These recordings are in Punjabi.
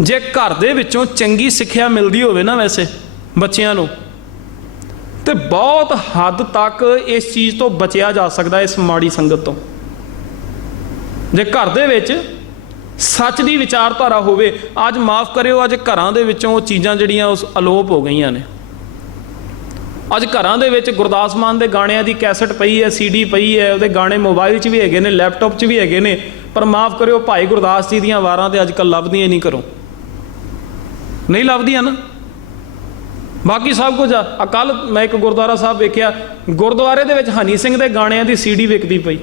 ਜੇ ਘਰ ਦੇ ਵਿੱਚੋਂ ਚੰਗੀ ਸਿੱਖਿਆ ਮਿਲਦੀ ਹੋਵੇ ਨਾ ਵੈਸੇ ਬੱਚਿਆਂ ਨੂੰ, ਤੇ ਬਹੁਤ ਹੱਦ ਤੱਕ ਇਸ ਚੀਜ਼ ਤੋਂ ਬਚਿਆ ਜਾ ਸਕਦਾ ਇਸ ਮਾੜੀ ਸੰਗਤ ਤੋਂ। ਜੇ ਘਰ ਦੇ ਵਿੱਚ ਸੱਚ ਦੀ ਵਿਚਾਰਧਾਰਾ ਹੋਵੇ, ਅੱਜ ਮਾਫ ਕਰਿਓ, ਅੱਜ ਘਰਾਂ ਦੇ ਵਿੱਚੋਂ ਉਹ ਚੀਜ਼ਾਂ ਜਿਹੜੀਆਂ ਉਸ ਅਲੋਪ ਹੋ ਗਈਆਂ ਨੇ। ਅੱਜ ਘਰਾਂ ਦੇ ਵਿੱਚ ਗੁਰਦਾਸ ਮਾਨ ਦੇ ਗਾਣਿਆਂ ਦੀ ਕੈਸਟ ਪਈ ਹੈ ਸੀਡੀ ਪਈ ਹੈ, ਉਹਦੇ ਗਾਣੇ ਮੋਬਾਈਲ 'ਚ ਵੀ ਹੈਗੇ ਨੇ, ਲੈਪਟਾਪ 'ਚ ਵੀ ਹੈਗੇ ਨੇ, ਪਰ ਮਾਫ ਕਰਿਓ, ਭਾਈ ਗੁਰਦਾਸ ਜੀ ਦੀਆਂ ਵਾਰਾਂ ਤੇ ਅੱਜ ਕੱਲ ਲੱਭਦੀਆਂ ਨਹੀਂ ਕਰੋ ਨਹੀਂ ਲੱਭਦੀਆਂ ਨਾ। ਬਾਕੀ ਸਭ ਕੁਝ ਆ। ਕੱਲ ਮੈਂ ਇੱਕ ਗੁਰਦੁਆਰਾ ਸਾਹਿਬ ਵੇਖਿਆ। ਗੁਰਦੁਆਰੇ ਦੇ ਵਿੱਚ ਹਨੀ ਸਿੰਘ ਦੇ ਗਾਣਿਆਂ ਦੀ ਸੀਡੀ ਵਿਕਦੀ ਪਈ।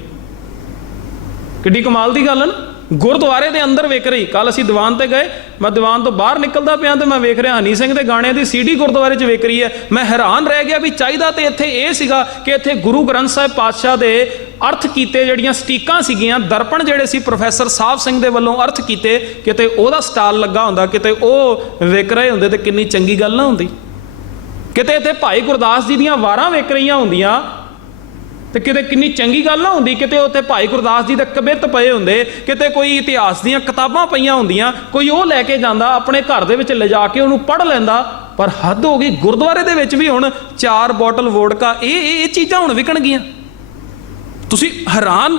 ਕਿੱਡੀ ਕਮਾਲ ਦੀ ਗੱਲ ਹੈ ਨਾ। ਗੁਰਦੁਆਰੇ ਦੇ ਅੰਦਰ ਵਿਕ ਰਹੀ। ਕੱਲ ਅਸੀਂ ਦੀਵਾਨ ਤੇ ਗਏ। ਮੈਂ ਦੀਵਾਨ ਤੋਂ ਬਾਹਰ ਨਿਕਲਦਾ ਪਿਆ ਤੇ ਮੈਂ ਵੇਖ ਰਿਹਾ, ਹਨੀ ਸਿੰਘ ਦੇ ਗਾਣਿਆਂ ਦੀ ਸੀਡੀ ਗੁਰਦੁਆਰੇ 'ਚ ਵਿਕ ਰਹੀ ਹੈ। ਮੈਂ ਹੈਰਾਨ ਰਹਿ ਗਿਆ ਵੀ ਚਾਹੀਦਾ ਤੇ ਇੱਥੇ ਇਹ ਸੀਗਾ ਕਿ ਇੱਥੇ ਗੁਰੂ ਗ੍ਰੰਥ ਸਾਹਿਬ ਪਾਤਸ਼ਾਹ ਦੇ ਅਰਥ ਕੀਤੇ ਜਿਹੜੀਆਂ ਸਟੀਕਾਂ ਸੀਗੀਆਂ, ਦਰਪਣ ਜਿਹੜੇ ਸੀ ਪ੍ਰੋਫੈਸਰ ਸਾਹਿਬ ਸਿੰਘ ਦੇ ਵੱਲੋਂ ਅਰਥ ਕੀਤੇ, ਕਿਤੇ ਉਹਦਾ ਸਟਾਲ ਲੱਗਾ ਹੁੰਦਾ, ਕਿਤੇ ਉਹ ਵਿਕ ਰਹੇ ਹੁੰਦੇ ਤੇ ਕਿੰਨੀ ਚੰਗੀ ਗੱਲ ਨਾ ਹੁੰਦੀ। ਕਿਤੇ ਇੱਥੇ ਭਾਈ ਗੁਰਦਾਸ ਜੀ ਦੀਆਂ ਵਾਰਾਂ ਵਿਕ ਰਹੀਆਂ ਹੁੰਦੀਆਂ ਤੇ ਕਿਤੇ ਕਿੰਨੀ ਚੰਗੀ ਗੱਲ ਨਾ ਹੁੰਦੀ, ਕਿਤੇ ਉੱਥੇ ਭਾਈ ਗੁਰਦਾਸ ਜੀ ਦੇ ਕਬਿੱਤ ਪਏ ਹੁੰਦੇ, ਕਿਤੇ ਕੋਈ ਇਤਿਹਾਸ ਦੀਆਂ ਕਿਤਾਬਾਂ ਪਈਆਂ ਹੁੰਦੀਆਂ, ਕੋਈ ਉਹ ਲੈ ਕੇ ਜਾਂਦਾ, ਆਪਣੇ ਘਰ ਦੇ ਵਿੱਚ ਲਿਜਾ ਕੇ ਉਹਨੂੰ ਪੜ੍ਹ ਲੈਂਦਾ, ਪਰ ਹੱਦ ਹੋ ਗਈ, ਗੁਰਦੁਆਰੇ ਦੇ ਵਿੱਚ ਵੀ ਹੁਣ ਚਾਰ ਬੋਟਲ ਵੋਡਕਾ, ਇਹ ਇਹ ਇਹ ਚੀਜ਼ਾਂ ਹੁਣ ਵਿਕਣਗੀਆਂ। ਤੁਸੀਂ ਹੈਰਾਨ,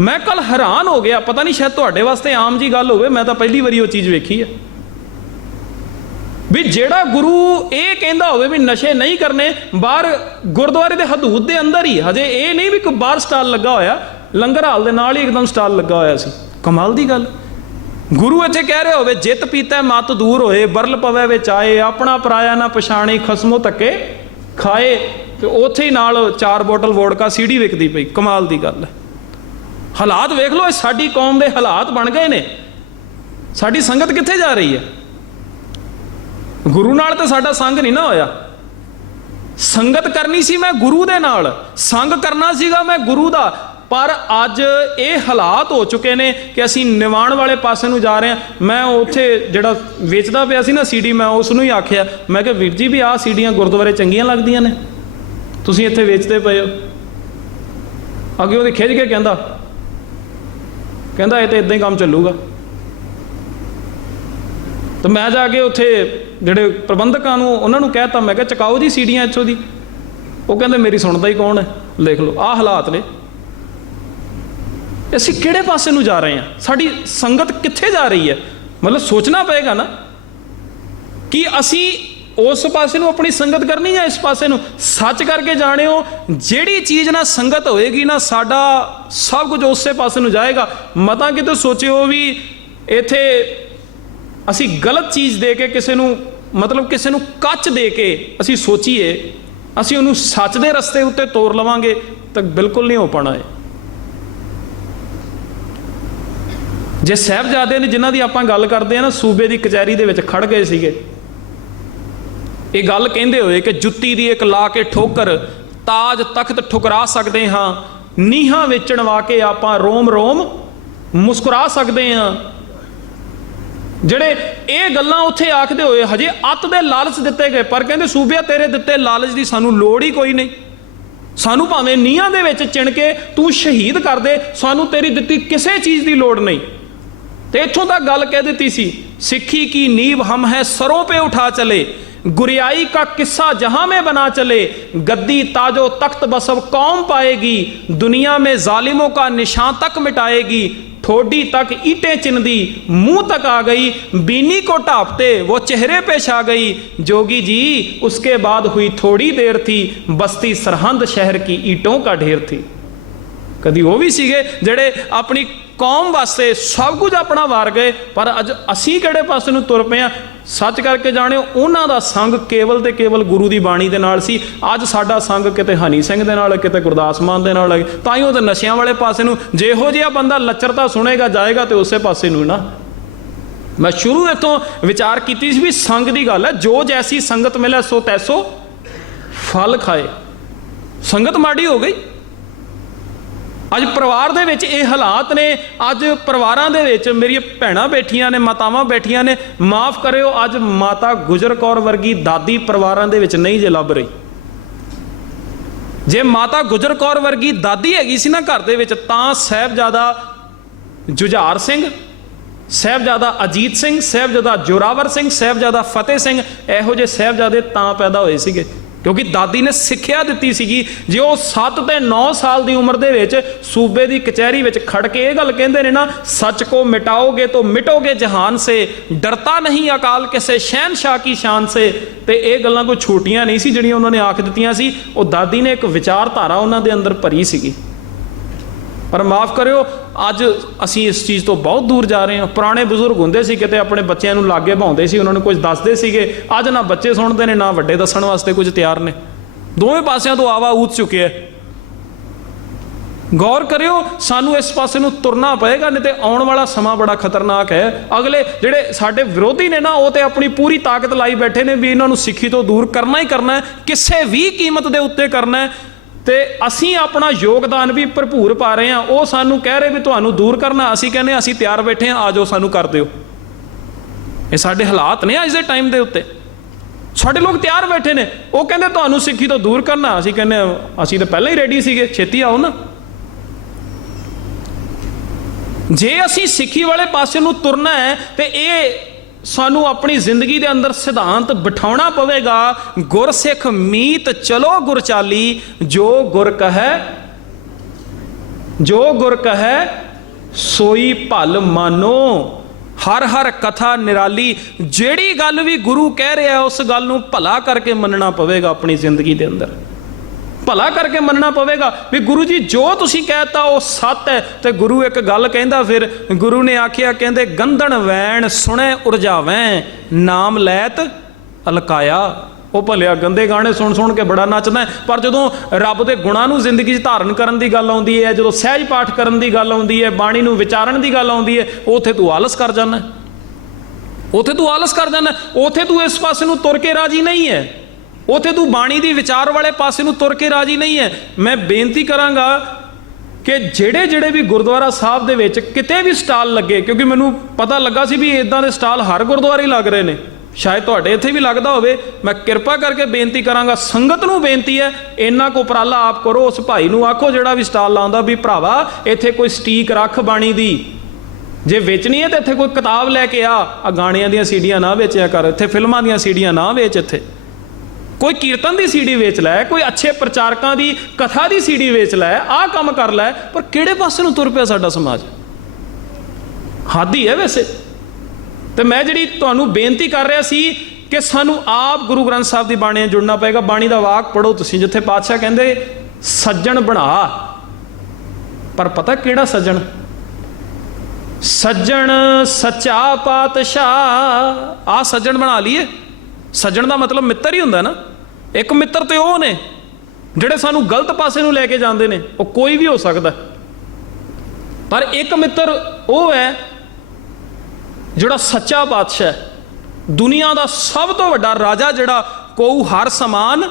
ਮੈਂ ਕੱਲ ਹੈਰਾਨ ਹੋ ਗਿਆ, ਪਤਾ ਨਹੀਂ ਸ਼ਾਇਦ ਤੁਹਾਡੇ ਵਾਸਤੇ ਆਮ ਜੀ ਗੱਲ ਹੋਵੇ, ਮੈਂ ਤਾਂ ਪਹਿਲੀ ਵਾਰੀ ਉਹ ਚੀਜ਼ ਵੇਖੀ ਹੈ। ਵੀ ਜਿਹੜਾ ਗੁਰੂ ਇਹ ਕਹਿੰਦਾ ਹੋਵੇ ਵੀ ਨਸ਼ੇ ਨਹੀਂ ਕਰਨੇ, ਬਾਹਰ ਗੁਰਦੁਆਰੇ ਦੇ ਹਦੂਦ ਦੇ ਅੰਦਰ ਹੀ, ਹਜੇ ਇਹ ਨਹੀਂ ਵੀ ਕੋਈ ਬਾਹਰ ਸਟਾਲ ਲੱਗਾ ਹੋਇਆ, ਲੰਗਰ ਹਾਲ ਦੇ ਨਾਲ ਹੀ ਇੱਕਦਮ ਸਟਾਲ ਲੱਗਾ ਹੋਇਆ ਸੀ। ਕਮਾਲ ਦੀ ਗੱਲ। ਗੁਰੂ ਇੱਥੇ ਕਹਿ ਰਿਹਾ ਹੋਵੇ, ਜਿੱਤ ਪੀਤਾ ਮਤ ਦੂਰ ਹੋਏ, ਬਰਲ ਪਵੇ ਵਿੱਚ ਆਏ, ਆਪਣਾ ਪਰਾਇਆ ਨਾ ਪਛਾਣੇ, ਖਸਮੋ ਤੱਕੇ ਖਾਏ, ਤੇ ਉੱਥੇ ਹੀ ਨਾਲ ਚਾਰ ਬੋਟਲ ਵੋਡਕਾ ਸੀਡੀ ਵਿਕਦੀ ਪਈ। ਕਮਾਲ ਦੀ ਗੱਲ ਹੈ। ਹਾਲਾਤ ਵੇਖ ਲਓ ਸਾਡੀ ਕੌਮ ਦੇ ਹਾਲਾਤ ਬਣ ਗਏ ਨੇ। ਸਾਡੀ ਸੰਗਤ ਕਿੱਥੇ ਜਾ ਰਹੀ ਹੈ? ਗੁਰੂ ਨਾਲ ਤਾਂ ਸਾਡਾ ਸੰਗ ਨਹੀਂ ਨਾ ਹੋਇਆ। ਸੰਗਤ ਕਰਨੀ ਸੀ ਮੈਂ ਗੁਰੂ ਦੇ ਨਾਲ, ਸੰਗ ਕਰਨਾ ਸੀਗਾ ਮੈਂ ਗੁਰੂ ਦਾ। ਪਰ ਅੱਜ ਇਹ ਹਾਲਾਤ ਹੋ ਚੁੱਕੇ ਨੇ ਕਿ ਅਸੀਂ ਨਿਵਾਣ ਵਾਲੇ ਪਾਸੇ ਨੂੰ ਜਾ ਰਹੇ ਹਾਂ। ਮੈਂ ਉੱਥੇ ਜਿਹੜਾ ਵੇਚਦਾ ਪਿਆ ਸੀ ਨਾ ਸੀਡੀ ਮੈਂ ਉਸ ਨੂੰ ਹੀ ਆਖਿਆ। ਮੈਂ ਕਿਹਾ, ਵੀਰ ਜੀ, ਵੀ ਆਹ ਸੀਡੀਆਂ ਗੁਰਦੁਆਰੇ ਚੰਗੀਆਂ ਲੱਗਦੀਆਂ ਨੇ। ਤੁਸੀਂ ਇੱਥੇ ਵੇਚਦੇ ਪਏ ਹੋ। ਅੱਗੇ ਉਹਦੇ ਖਿੱਚ ਕੇ ਕਹਿੰਦਾ ਕਹਿੰਦਾ, ਇਹ ਤਾਂ ਇਦਾਂ ਹੀ ਕੰਮ ਚੱਲੂਗਾ। ਤਾਂ ਮੈਂ ਜਾ ਕੇ ਉੱਥੇ ਜਿਹੜੇ ਪ੍ਰਬੰਧਕਾਂ ਨੂੰ ਉਹਨਾਂ ਨੂੰ ਕਹਿਤਾ, ਮੈਂ ਕਿਹਾ ਚਕਾਓ ਜੀ ਸੀਡੀਆਂ ਇੱਥੋਂ ਦੀ। ਉਹ ਕਹਿੰਦੇ, ਮੇਰੀ ਸੁਣਦਾ ਹੀ ਕੌਣ ਹੈ? ਲਿਖ ਲਓ, ਆਹ ਹਾਲਾਤ ਨੇ। ਅਸੀਂ ਕਿਹੜੇ ਪਾਸੇ ਨੂੰ ਜਾ ਰਹੇ ਹਾਂ? ਸਾਡੀ ਸੰਗਤ ਕਿੱਥੇ ਜਾ ਰਹੀ ਹੈ? ਮਤਲਬ ਸੋਚਣਾ ਪਏਗਾ ਨਾ ਕਿ ਅਸੀਂ ਉਸ ਪਾਸੇ ਨੂੰ ਆਪਣੀ ਸੰਗਤ ਕਰਨੀ ਜਾਂ ਇਸ ਪਾਸੇ ਨੂੰ? ਸੱਚ ਕਰਕੇ ਜਾਣਿਓ, ਜਿਹੜੀ ਚੀਜ਼ ਨਾਲ ਸੰਗਤ ਹੋਏਗੀ ਨਾ, ਸਾਡਾ ਸਭ ਕੁਝ ਉਸੇ ਪਾਸੇ ਨੂੰ ਜਾਏਗਾ। ਮਤਾਂ ਕਿਤੇ ਸੋਚਿਓ ਵੀ ਇੱਥੇ ਅਸੀਂ ਗਲਤ ਚੀਜ਼ ਦੇ ਕੇ ਕਿਸੇ ਨੂੰ ਮਤਲਬ ਕਿਸੇ ਨੂੰ ਕੱਚ ਦੇ ਕੇ ਅਸੀਂ ਸੋਚੀਏ, ਅਸੀਂ ਉਹਨੂੰ ਸੱਚ ਦੇ ਰਸਤੇ ਉੱਤੇ ਤੋਰ ਲਵਾਂਗੇ, ਤਾਂ ਬਿਲਕੁਲ ਨਹੀਂ ਹੋ ਪਾਣਾ ਹੈ ਜੇ ਸਹਿਬਜ਼ਾਦੇ ਨੇ ਜਿਨ੍ਹਾਂ ਦੀ ਆਪਾਂ ਗੱਲ ਕਰਦੇ ਆ ਨਾ, ਸੂਬੇ ਦੀ ਕਚਹਿਰੀ ਦੇ ਵਿੱਚ ਖੜ ਗਏ ਸੀਗੇ, ਇਹ ਗੱਲ ਕਹਿੰਦੇ ਹੋਏ ਕਿ ਜੁੱਤੀ ਦੀ ਇੱਕ ਲਾ ਕੇ ਠੋਕਰ, ਤਾਜ ਤਖਤ ਠੁਕਰਾ ਸਕਦੇ ਹਾਂ, ਨੀਹਾਂ ਵੇਚਣ ਵਾ ਕੇ ਆਪਾਂ ਰੋਮ ਰੋਮ ਮੁਸਕਰਾ ਸਕਦੇ ਹਾਂ ਜਿਹੜੇ ਇਹ ਗੱਲਾਂ ਉੱਥੇ ਆਖਦੇ ਹੋਏ ਹਜੇ ਅੱਤ ਦੇ ਲਾਲਚ ਦਿੱਤੇ ਗਏ, ਪਰ ਕਹਿੰਦੇ ਸੂਬਿਆ ਤੇਰੇ ਦਿੱਤੇ ਲਾਲਚ ਦੀ ਸਾਨੂੰ ਲੋੜ ਹੀ ਕੋਈ ਨਹੀਂ। ਸਾਨੂੰ ਭਾਵੇਂ ਨੀਹਾਂ ਦੇ ਵਿੱਚ ਚਿਣ ਕੇ ਤੂੰ ਸ਼ਹੀਦ ਕਰ ਦੇ, ਸਾਨੂੰ ਤੇਰੀ ਦਿੱਤੀ ਕਿਸੇ ਚੀਜ਼ ਦੀ ਲੋੜ ਨਹੀਂ। ਤੇ ਇੱਥੋਂ ਤੱਕ ਗੱਲ ਕਹਿ ਦਿੱਤੀ ਸੀ, ਸਿੱਖੀ ਕੀ ਨੀਵ ਹਮ ਹੈ ਸਰੋਂ ਪੇ ਉਠਾ ਚਲੇ, ਗੁਰਿਆਈ ਕਾ ਕਿੱਸਾ ਜਹਾਂ ਮੇ ਬਣਾ ਚਲੇ, ਗੱਦੀ ਤਾਜੋ ਤਖਤ ਬਸਵ ਕੌਮ ਪਾਏਗੀ, ਦੁਨੀਆ ਮੇ ਜ਼ਾਲਿਮੋਂ ਕਾ ਨਿਸ਼ਾਨ ਤੱਕ ਮਿਟਾਏਗੀ ठोडी तक ईटे चिन्हदी मुंह तक आ गई बीनी को टापते वो चेहरे पे छा गई जोगी जी उसके बाद हुई थोड़ी देर थी बस्ती सरहंद शहर की ईटों का ढेर थी ਕਦੀ ਉਹ ਵੀ ਸੀਗੇ ਜਿਹੜੇ ਆਪਣੀ ਕੌਮ ਵਾਸਤੇ ਸਭ ਕੁਝ ਆਪਣਾ ਵਾਰ ਗਏ ਪਰ ਅੱਜ ਅਸੀਂ ਕਿਹੜੇ ਪਾਸੇ ਨੂੰ ਤੁਰ ਪਏ ਆ ਸੱਚ ਕਰਕੇ ਜਾਣਿਓ, ਉਹਨਾਂ ਦਾ ਸੰਗ ਕੇਵਲ ਤੇ ਕੇਵਲ ਗੁਰੂ ਦੀ ਬਾਣੀ ਦੇ ਨਾਲ ਸੀ। ਅੱਜ ਸਾਡਾ ਸੰਗ ਕਿਤੇ ਹਨੀ ਸਿੰਘ ਦੇ ਨਾਲ, ਕਿਤੇ ਗੁਰਦਾਸ ਮਾਨ ਦੇ ਨਾਲ ਹੈ ਤਾਂ ਹੀ ਉਹ ਤੇ ਨਸ਼ਿਆਂ ਵਾਲੇ ਪਾਸੇ ਨੂੰ ਜਿਹੋ ਜਿਹਾ ਬੰਦਾ ਲੱਚਰਤਾ ਸੁਣੇਗਾ, ਜਾਏਗਾ ਤੇ ਉਸੇ ਪਾਸੇ ਨੂੰ ਨਾ। ਮੈਂ ਸ਼ੁਰੂ ਇਥੋਂ ਵਿਚਾਰ ਕੀਤੀ ਸੀ ਵੀ ਸੰਗ ਦੀ ਗੱਲ ਹੈ, ਜੋ ਜੈਸੀ ਸੰਗਤ ਮਿਲੇ ਸੋ ਤੈਸੋ ਫਲ ਖਾਏ। ਸੰਗਤ ਮਾੜੀ ਹੋ ਗਈ। ਅੱਜ ਪਰਿਵਾਰ ਦੇ ਵਿੱਚ ਇਹ ਹਾਲਾਤ ਨੇ। ਅੱਜ ਪਰਿਵਾਰਾਂ ਦੇ ਵਿੱਚ ਮੇਰੀਆਂ ਭੈਣਾਂ ਬੈਠੀਆਂ ਨੇ, ਮਾਤਾਵਾਂ ਬੈਠੀਆਂ ਨੇ। ਮਾਫ ਕਰਿਓ, ਅੱਜ ਮਾਤਾ ਗੁਜਰ ਕੌਰ ਵਰਗੀ ਦਾਦੀ ਪਰਿਵਾਰਾਂ ਦੇ ਵਿੱਚ ਨਹੀਂ ਜੇ ਲੱਭ ਰਹੀ। ਜੇ ਮਾਤਾ ਗੁਜਰ ਕੌਰ ਵਰਗੀ ਦਾਦੀ ਹੈਗੀ ਸੀ ਨਾ ਘਰ ਦੇ ਵਿੱਚ, ਤਾਂ ਸਾਹਿਬਜ਼ਾਦਾ ਜੁਝਾਰ ਸਿੰਘ, ਸਹਿਬਜ਼ਾਦਾ ਅਜੀਤ ਸਿੰਘ, ਸਹਿਬਜ਼ਾਦਾ ਜੋਰਾਵਰ ਸਿੰਘ, ਸਹਿਬਜ਼ਾਦਾ ਫਤਿਹ ਸਿੰਘ, ਇਹੋ ਜਿਹੇ ਸਹਿਬਜ਼ਾਦੇ ਤਾਂ ਪੈਦਾ ਹੋਏ ਸੀਗੇ। ਕਿਉਂਕਿ ਦਾਦੀ ਨੇ ਸਿੱਖਿਆ ਦਿੱਤੀ ਸੀਗੀ। ਜੇ ਉਹ 7 ਤੇ 9 ਸਾਲ ਦੀ ਉਮਰ ਦੇ ਵਿੱਚ ਸੂਬੇ ਦੀ ਕਚਹਿਰੀ ਵਿੱਚ ਖੜ ਕੇ ਇਹ ਗੱਲ ਕਹਿੰਦੇ ਨੇ ਨਾ, ਸੱਚ ਕੋ ਮਿਟਾਓਗੇ ਤੋ ਮਿਟੋਗੇ ਜਹਾਨ ਸੇ, ਡਰਤਾ ਨਹੀਂ ਅਕਾਲ ਕਿਸੇ ਸ਼ਹਿਨशाह ਕੀ ਸ਼ਾਨ ਸੇ। ਤੇ ਇਹ ਗੱਲਾਂ ਕੋਈ ਛੋਟੀਆਂ ਨਹੀਂ ਸੀ ਜਿਹੜੀਆਂ ਉਹਨਾਂ ਨੇ ਆਖ ਦਿੱਤੀਆਂ ਸੀ। ਉਹ ਦਾਦੀ ਨੇ ਇੱਕ ਵਿਚਾਰਧਾਰਾ ਉਹਨਾਂ ਦੇ ਅੰਦਰ ਭਰੀ ਸੀਗੀ। ਪਰ ਮਾਫ ਕਰਿਓ, ਅੱਜ ਅਸੀਂ ਇਸ ਚੀਜ਼ ਤੋਂ ਬਹੁਤ ਦੂਰ ਜਾ ਰਹੇ ਹਾਂ। ਪੁਰਾਣੇ ਬਜ਼ੁਰਗ ਹੁੰਦੇ ਸੀ, ਕਿਤੇ ਆਪਣੇ ਬੱਚਿਆਂ ਨੂੰ ਲਾਗੇ ਭਾਉਂਦੇ ਸੀ, ਉਹਨਾਂ ਨੂੰ ਕੁਝ ਦੱਸਦੇ ਸੀਗੇ। ਅੱਜ ਨਾ ਬੱਚੇ ਸੁਣਦੇ ਨੇ, ਨਾ ਵੱਡੇ ਦੱਸਣ ਵਾਸਤੇ ਕੁਝ ਤਿਆਰ ਨੇ। ਦੋਵੇਂ ਪਾਸਿਆਂ ਤੋਂ ਆਵਾ ਊਤ ਚੁੱਕਿਆ ਹੈ। ਗੌਰ ਕਰਿਓ, ਸਾਨੂੰ ਇਸ ਪਾਸੇ ਨੂੰ ਤੁਰਨਾ ਪਏਗਾ, ਨਹੀਂ ਤੇ ਆਉਣ ਵਾਲਾ ਸਮਾਂ ਬੜਾ ਖਤਰਨਾਕ ਹੈ। ਅਗਲੇ ਜਿਹੜੇ ਸਾਡੇ ਵਿਰੋਧੀ ਨੇ ਨਾ, ਉਹ ਤੇ ਆਪਣੀ ਪੂਰੀ ਤਾਕਤ ਲਾਈ ਬੈਠੇ ਨੇ ਵੀ ਇਹਨਾਂ ਨੂੰ ਸਿੱਖੀ ਤੋਂ ਦੂਰ ਕਰਨਾ ਹੀ ਕਰਨਾ ਹੈ। ਕਿਸੇ ਵੀ ਕੀਮਤ ਦੇ ਉੱਤੇ ਕਰਨਾ ਹੈ। ਤੇ ਅਸੀਂ ਆਪਣਾ ਯੋਗਦਾਨ ਵੀ ਭਰਪੂਰ ਪਾ ਰਹੇ ਹਾਂ। ਉਹ ਸਾਨੂੰ ਕਹਿ ਰਹੇ ਵੀ ਤੁਹਾਨੂੰ ਦੂਰ ਕਰਨਾ। ਅਸੀਂ ਕਹਿੰਦੇ ਹਾਂ, ਅਸੀਂ ਤਿਆਰ ਬੈਠੇ ਹਾਂ ਆਜੋ ਸਾਨੂੰ ਕਰ ਦਿਓ। ਇਹ ਸਾਡੇ ਹਾਲਾਤ ਨੇ ਅੱਜ ਦੇ ਟਾਈਮ ਦੇ ਉੱਤੇ। ਸਾਡੇ ਲੋਕ ਤਿਆਰ ਬੈਠੇ ਨੇ। ਉਹ ਕਹਿੰਦੇ ਤੁਹਾਨੂੰ ਸਿੱਖੀ ਤੋਂ ਦੂਰ ਕਰਨਾ। ਅਸੀਂ ਕਹਿੰਦੇ ਹਾਂ, ਅਸੀਂ ਤਾਂ ਪਹਿਲਾਂ ਹੀ ਰੈਡੀ ਸੀਗੇ। ਛੇਤੀ ਆਓ ਨਾ। ਜੇ ਅਸੀਂ ਸਿੱਖੀ ਵਾਲੇ ਪਾਸੇ ਨੂੰ ਤੁਰਨਾ ਹੈ ਤੇ ਇਹ ਸਾਨੂੰ ਆਪਣੀ ਜ਼ਿੰਦਗੀ ਦੇ ਅੰਦਰ ਸਿਧਾਂਤ ਬਿਠਾਉਣਾ ਪਵੇਗਾ, ਗੁਰਸਿੱਖ ਮੀਤ ਚਲੋ ਗੁਰ ਚਾਲੀ ਜੋ ਗੁਰ ਕਹੈ, ਜੋ ਗੁਰ ਕਹੈ, ਸੋਈ ਭਲ ਮਾਨੋ। ਹਰ ਹਰ ਕਥਾ ਨਿਰਾਲੀ। ਜਿਹੜੀ ਗੱਲ ਵੀ ਗੁਰੂ ਕਹਿ ਰਿਹਾ, ਉਸ ਗੱਲ ਨੂੰ ਭਲਾ ਕਰਕੇ ਮੰਨਣਾ ਪਵੇਗਾ ਆਪਣੀ ਜ਼ਿੰਦਗੀ ਦੇ ਅੰਦਰ। ਭਲਾ ਕਰਕੇ ਮੰਨਣਾ ਪਵੇਗਾ ਵੀ ਗੁਰੂ ਜੀ ਜੋ ਤੁਸੀਂ ਕਹਿਤਾ ਉਹ ਸੱਤ ਹੈ ਤੇ ਗੁਰੂ ਇੱਕ ਗੱਲ ਕਹਿੰਦਾ ਫਿਰ ਗੁਰੂ ਨੇ ਆਖਿਆ, ਕਹਿੰਦੇ, ਗੰਧਣ ਵੈਣ ਸੁਣੇ ਉਰਜਾਵੈਂ, ਨਾਮ ਲੈਤ ਅਲਕਾਇਆ। ਉਹ ਭਲਿਆ ਗੰਦੇ ਗਾਣੇ ਸੁਣ ਸੁਣ ਕੇ ਬੜਾ ਨੱਚਦਾ ਪਰ ਜਦੋਂ ਰੱਬ ਦੇ ਗੁਣਾਂ ਨੂੰ ਜ਼ਿੰਦਗੀ 'ਚ ਧਾਰਨ ਕਰਨ ਦੀ ਗੱਲ ਆਉਂਦੀ ਹੈ, ਜਦੋਂ ਸਹਿਜ ਪਾਠ ਕਰਨ ਦੀ ਗੱਲ ਆਉਂਦੀ ਹੈ, ਬਾਣੀ ਨੂੰ ਵਿਚਾਰਨ ਦੀ ਗੱਲ ਆਉਂਦੀ ਹੈ, ਉੱਥੇ ਤੂੰ ਆਲਸ ਕਰ ਜਾਂਦਾ ਹੈ। ਉਥੇ ਤੂੰ ਆਲਸ ਕਰ ਜਾਂਦਾ ਉਥੇ ਤੂੰ ਇਸ ਪਾਸੇ ਨੂੰ ਤੁਰ ਕੇ ਰਾਜੀ ਨਹੀਂ ਹੈ। ਉਥੇ ਤੂੰ ਬਾਣੀ ਦੀ ਵਿਚਾਰ ਵਾਲੇ ਪਾਸੇ ਨੂੰ ਤੁਰ ਕੇ ਰਾਜੀ ਨਹੀਂ ਹੈ। ਮੈਂ ਬੇਨਤੀ ਕਰਾਂਗਾ ਕਿ ਜਿਹੜੇ ਜਿਹੜੇ ਵੀ ਗੁਰਦੁਆਰਾ ਸਾਹਿਬ ਦੇ ਵਿੱਚ ਕਿਤੇ ਵੀ ਸਟਾਲ ਲੱਗੇ, ਕਿਉਂਕਿ ਮੈਨੂੰ ਪਤਾ ਲੱਗਾ ਸੀ ਵੀ ਇਦਾਂ ਦੇ ਸਟਾਲ ਹਰ ਗੁਰਦੁਆਰੇ ਹੀ ਲੱਗ ਰਹੇ ਨੇ। ਸ਼ਾਇਦ ਤੁਹਾਡੇ ਇੱਥੇ ਵੀ ਲੱਗਦਾ ਹੋਵੇ। ਮੈਂ ਕਿਰਪਾ ਕਰਕੇ ਬੇਨਤੀ ਕਰਾਂਗਾ, ਸੰਗਤ ਨੂੰ ਬੇਨਤੀ ਹੈ, ਇੰਨਾ ਕੋ ਉਪਰਾਲਾ ਆਪ ਕਰੋ, ਉਸ ਭਾਈ ਨੂੰ ਆਖੋ ਜਿਹੜਾ ਵੀ ਸਟਾਲ ਲਾਉਂਦਾ ਵੀ ਭਰਾਵਾ, ਇੱਥੇ ਕੋਈ ਸਟੀਕ ਰੱਖ ਬਾਣੀ ਦੀ। ਜੇ ਵੇਚਣੀ ਹੈ ਤਾਂ ਇੱਥੇ ਕੋਈ ਕਿਤਾਬ ਲੈ ਕੇ ਆ। ਆ ਗਾਣਿਆਂ ਦੀਆਂ ਸੀਡੀਆਂ ਨਾ ਵੇਚਿਆ ਕਰ, ਇੱਥੇ ਫਿਲਮਾਂ ਦੀਆਂ ਸੀਡੀਆਂ ਨਾ ਵੇਚ ਇੱਥੇ। ਕੋਈ ਕੀਰਤਨ ਦੀ ਸੀਡੀ ਵੇਚ ਲੈ, ਕੋਈ ਅੱਛੇ ਪ੍ਰਚਾਰਕਾਂ ਦੀ ਕਥਾ ਦੀ ਸੀਡੀ ਵੇਚ ਲੈ, ਆਹ ਕੰਮ ਕਰ ਲੈ, ਪਰ ਕਿਹੜੇ ਪਾਸੇ ਨੂੰ ਤੁਰ ਪਿਆ ਸਾਡਾ ਸਮਾਜ? ਹਾਦੀ ਹੈ ਵੈਸੇ। ਤੇ ਮੈਂ ਜਿਹੜੀ ਤੁਹਾਨੂੰ ਬੇਨਤੀ ਕਰ ਰਿਹਾ ਸੀ ਕਿ ਸਾਨੂੰ ਆਪ ਗੁਰੂ ਗ੍ਰੰਥ ਸਾਹਿਬ ਦੀ ਬਾਣੀ ਨਾਲ ਜੁੜਨਾ ਪਏਗਾ। ਬਾਣੀ ਦਾ ਵਾਕ ਪੜੋ ਤੁਸੀਂ, ਜਿੱਥੇ ਪਾਤਸ਼ਾਹ ਕਹਿੰਦੇ, ਸੱਜਣ ਬਣਾ। ਪਰ ਪਤਾ ਕਿਹੜਾ ਸੱਜਣ? ਸੱਜਣ ਸੱਚਾ ਪਾਤਸ਼ਾਹ। ਆ ਸੱਜਣ ਬਣਾ ਲਈਏ। ਸੱਜਣ ਦਾ ਮਤਲਬ ਮਿੱਤਰ ਹੀ ਹੁੰਦਾ ਨਾ। ਇੱਕ ਮਿੱਤਰ ਤੇ ਉਹ ਨੇ ਜਿਹੜੇ ਸਾਨੂੰ ਗਲਤ ਪਾਸੇ ਨੂੰ ਲੈ ਕੇ ਜਾਂਦੇ ਨੇ, ਉਹ ਕੋਈ ਵੀ ਹੋ ਸਕਦਾ। ਪਰ ਇੱਕ ਮਿੱਤਰ ਉਹ ਹੈ ਜਿਹੜਾ ਸੱਚਾ ਬਾਦਸ਼ਾਹ ਹੈ। ਦੁਨੀਆ ਦਾ ਸਭ ਤੋਂ ਵੱਡਾ ਰਾਜਾ ਜਿਹੜਾ ਕੋਉ ਹਰ ਸਮਾਨ,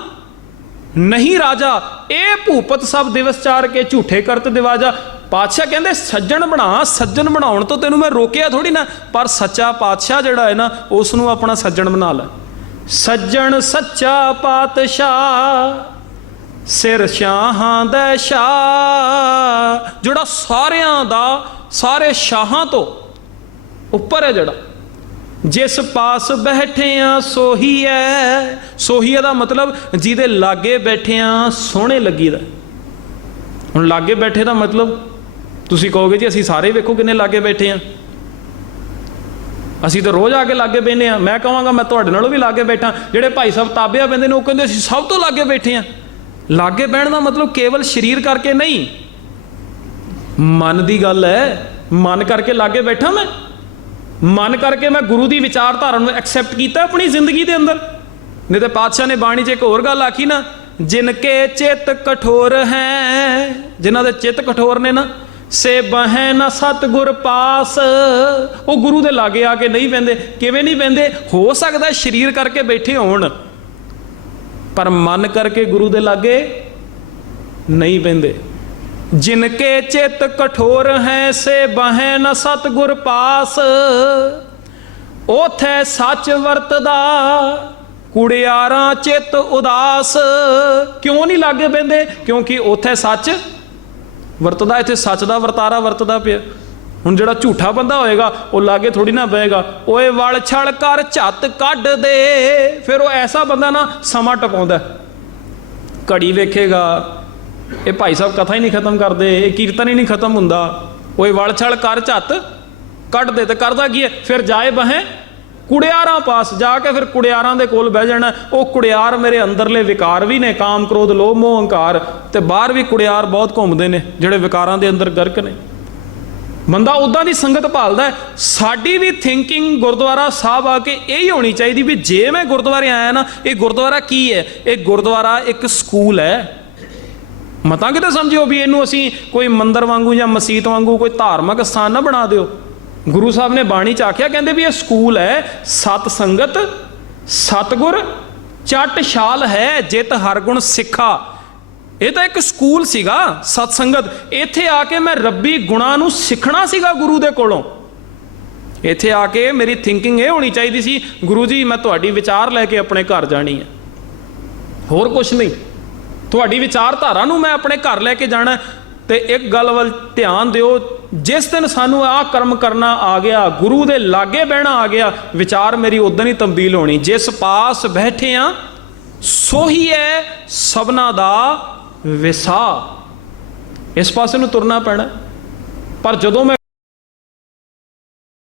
ਨਹੀਂ ਰਾਜਾ, ਇਹ ਭੂਪਤ ਸਭ ਦਿਵਸ ਚਾਰ ਕੇ ਝੂਠੇ ਕਰਤ ਦਿਵਾਜਾ। ਪਾਤਸ਼ਾਹ ਕਹਿੰਦੇ, ਸੱਜਣ ਬਣਾ, ਸੱਜਣ ਬਣਾਉਣ ਤੋਂ ਤੈਨੂੰ ਮੈਂ ਰੋਕਿਆ ਥੋੜੀ ਨਾ, ਪਰ ਸੱਚਾ ਪਾਤਸ਼ਾਹ ਜਿਹੜਾ ਹੈ ਨਾ ਉਸ ਨੂੰ ਆਪਣਾ ਸੱਜਣ ਬਣਾ ਲੈ। ਸੱਜਣ ਸੱਚਾ ਪਾਤਸ਼ਾਹ, ਸਿਰ ਸ਼ਾਹਾਂ ਦਾ ਸ਼ਾਹ। ਜਿਹੜਾ ਸਾਰਿਆਂ ਦਾ, ਸਾਰੇ ਸ਼ਾਹਾਂ ਤੋਂ ਉੱਪਰ ਹੈ ਜਿਹੜਾ। ਜਿਸ ਪਾਸ ਬੈਠਿਆਂ ਸੋਹੀ ਐ। ਸੋਹੀ ਦਾ ਮਤਲਬ ਜਿਹਦੇ ਲਾਗੇ ਬੈਠਿਆਂ ਸੋਹਣੇ ਲੱਗੀਦਾ। ਹੁਣ ਲਾਗੇ ਬੈਠੇ ਦਾ ਮਤਲਬ ਤੁਸੀਂ ਕਹੋਗੇ ਜੀ ਅਸੀਂ ਸਾਰੇ ਵੇਖੋ ਕਿੰਨੇ ਲਾਗੇ ਬੈਠੇ ਆ। ਅਸੀਂ ਤਾਂ ਰੋਜ਼ ਆ ਕੇ ਲਾਗੇ ਬੈਠੇ ਆ ਮੈਂ ਕਹਾਂਗਾ, ਮੈਂ ਤੁਹਾਡੇ ਨਾਲੋਂ ਵੀ ਲਾਗੇ ਬੈਠਾ। ਜਿਹੜੇ ਭਾਈ ਸਾਹਿਬ ਤਾਬਿਆ ਬੰਦੇ ਨੇ, ਉਹ ਕਹਿੰਦੇ, ਅਸੀਂ ਸਭ ਤੋਂ ਲਾਗੇ ਬੈਠੇ ਆ ਲਾਗੇ ਬਹਿਣ ਦਾ ਮਤਲਬ ਕੇਵਲ ਸਰੀਰ ਕਰਕੇ ਨਹੀਂ। ਮਨ ਦੀ ਗੱਲ ਹੈ, ਮਨ ਕਰਕੇ ਲਾਗੇ ਬੈਠਾ ਮੈਂ। ਮਨ ਕਰਕੇ ਮੈਂ ਗੁਰੂ ਦੀ ਵਿਚਾਰਧਾਰਾ ਨੂੰ ਐਕਸੈਪਟ ਕੀਤਾ ਆਪਣੀ ਜ਼ਿੰਦਗੀ ਦੇ ਅੰਦਰ। ਨਹੀਂ ਤੇ ਪਾਤਸ਼ਾਹ ਨੇ ਬਾਣੀ 'ਚ ਇੱਕ ਹੋਰ ਗੱਲ ਆਖੀ ਨਾ, ਜਿਨਕੇ ਚਿੱਤ ਕਠੋਰ ਹੈ, ਜਿਨ੍ਹਾਂ ਦੇ ਚਿੱਤ ਕਠੋਰ ਨੇ ਨਾ ਸੇ ਬਹਿ ਨਾ ਸਤਗੁਰ ਪਾਸ। ਉਹ ਗੁਰੂ ਦੇ ਲਾਗੇ ਆ ਕੇ ਨਹੀਂ ਬੈੰਦੇ ਕਿਵੇਂ ਨਹੀਂ ਬੈੰਦੇ ਹੋ ਸਕਦਾ ਸਰੀਰ ਕਰਕੇ ਬੈਠੇ ਹੋਣ। ਪਰ ਮਨ ਕਰਕੇ ਗੁਰੂ ਦੇ ਲਾਗੇ ਨਹੀਂ ਬੈੰਦੇ ਜਿਨ ਕੇ ਚਿਤ ਕਠੋਰ ਹੈ, ਸੇ ਬਹਿ ਨ ਸਤਗੁਰ ਪਾਸ। ਉਥੇ ਸੱਚ ਵਰਤਦਾ, ਕੁੜਿਆਰਾਂ ਚਿਤ ਉਦਾਸ। ਕਿਉਂ ਨਹੀਂ ਲਾਗੇ ਬੈੰਦੇ ਕਿਉਂਕਿ ਉਥੇ ਸੱਚ ਵਰਤਦਾ ਇੱਥੇ, ਸੱਚ ਦਾ ਵਰਤਾਰਾ ਵਰਤਦਾ ਪਿਆ। ਹੁਣ ਜਿਹੜਾ ਝੂਠਾ ਬੰਦਾ ਹੋਏਗਾ, ਉਹ ਲਾਗੇ ਥੋੜੀ ਨਾ ਬਹੇਗਾ ਓਏ ਵਲ ਛਲ ਕਰ ਝੱਤ ਕੱਢ ਦੇ। ਫਿਰ ਉਹ ਐਸਾ ਬੰਦਾ ਨਾ ਸਮਾਂ ਟਪਾਉਂਦਾ ਘੜੀ ਵੇਖੇਗਾ, ਇਹ ਭਾਈ ਸਾਹਿਬ ਕਥਾ ਹੀ ਨਹੀਂ ਖਤਮ ਕਰਦੇ, ਇਹ ਕੀਰਤਨ ਹੀ ਨਹੀਂ ਖਤਮ ਹੁੰਦਾ। ਓਏ ਵਲ ਛਲ ਕਰ ਝੱਤ ਕੱਢ ਦੇ, ਤੇ ਕਰਦਾ ਕੀ ਹੈ? ਫਿਰ ਜਾਏ ਬਹੇ ਕੁੜਿਆਰਾਂ ਪਾਸ ਜਾ ਕੇ ਫਿਰ ਕੁੜਿਆਰਾਂ ਦੇ ਕੋਲ ਬਹਿ ਜਾਣਾ। ਉਹ ਕੁੜਿਆਰ ਮੇਰੇ ਅੰਦਰਲੇ ਵਿਕਾਰ ਵੀ ਨੇ, ਕਾਮ, ਕ੍ਰੋਧ, ਲੋਭ, ਮੋਹ ਹੰਕਾਰ ਤੇ ਬਾਹਰ ਵੀ ਕੁੜਿਆਰ ਬਹੁਤ ਘੁੰਮਦੇ ਨੇ, ਜਿਹੜੇ ਵਿਕਾਰਾਂ ਦੇ ਅੰਦਰ ਗਰਕ ਨੇ। ਬੰਦਾ ਉਦਾਂ ਦੀ ਸੰਗਤ ਭਾਲਦਾ ਸਾਡੀ ਵੀ ਥਿੰਕਿੰਗ ਗੁਰਦੁਆਰਾ ਸਾਹਿਬ ਆ ਕੇ ਇਹ ਹੀ ਹੋਣੀ ਚਾਹੀਦੀ ਵੀ ਜੇ ਮੈਂ ਗੁਰਦੁਆਰੇ ਆਇਆ ਨਾ, ਇਹ ਗੁਰਦੁਆਰਾ ਕੀ ਹੈ? ਇਹ ਗੁਰਦੁਆਰਾ ਇੱਕ ਸਕੂਲ ਹੈ। ਮਤਾਂ ਕਿਤੇ ਸਮਝਿਓ ਵੀ ਇਹਨੂੰ ਅਸੀਂ ਕੋਈ ਮੰਦਰ ਵਾਂਗੂ ਜਾਂ ਮਸਜਿਦ ਵਾਂਗੂ ਕੋਈ ਧਾਰਮਿਕ ਸਥਾਨ ਨਾ ਬਣਾ ਦਿਓ। ਗੁਰੂ ਸਾਹਿਬ ਨੇ ਬਾਣੀ ਚ ਆਖਿਆ, ਕਹਿੰਦੇ ਵੀ ਇਹ ਸਕੂਲ ਹੈ, ਸਤ ਸੰਗਤ, ਸਤਗੁਰ, ਚਟ ਛਾਲ ਹੈ, ਜਿਤ ਹਰ ਗੁਣ ਸਿੱਖਾ। ਇਹ ਤਾਂ ਇੱਕ ਸਕੂਲ ਸੀਗਾ, ਸਤ ਸੰਗਤ। ਇੱਥੇ ਆ ਕੇ ਮੈਂ ਰੱਬੀ ਗੁਣਾਂ ਨੂੰ ਸਿੱਖਣਾ ਸੀਗਾ ਗੁਰੂ ਦੇ ਕੋਲੋਂ। ਇੱਥੇ ਆ ਕੇ ਮੇਰੀ ਥਿੰਕਿੰਗ ਇਹ ਹੋਣੀ ਚਾਹੀਦੀ ਸੀ, ਗੁਰੂ ਜੀ, ਮੈਂ ਤੁਹਾਡੀ ਵਿਚਾਰ ਲੈ ਕੇ ਆਪਣੇ ਘਰ ਜਾਣੀ ਹੈ। ਹੋਰ ਕੁਝ ਨਹੀਂ। ਤੁਹਾਡੀ ਵਿਚਾਰਧਾਰਾ ਨੂੰ ਮੈਂ ਆਪਣੇ ਘਰ ਲੈ ਕੇ ਜਾਣਾ ਹੈ। ਤੇ ਇੱਕ ਗੱਲ ਵੱਲ ਧਿਆਨ ਦਿਓ ਜਿਸ ਦਿਨ ਸਾਨੂੰ ਆਹ ਕਰਮ ਕਰਨਾ ਆ ਗਿਆ, ਗੁਰੂ ਦੇ ਲਾਗੇ ਬਹਿਣਾ ਆ ਗਿਆ, ਵਿਚਾਰ ਮੇਰੀ ਉਦੋਂ ਹੀ ਤਬਦੀਲ ਹੋਣੀ। ਜਿਸ ਪਾਸ ਬੈਠੇ ਆ, ਸੋਹੀ ਹੈ ਸਭਨਾ ਦਾ ਵਿਸਾ ਇਸ ਪਾਸੇ ਨੂੰ ਤੁਰਨਾ ਪੈਣਾ। ਪਰ ਜਦੋਂ ਮੈਂ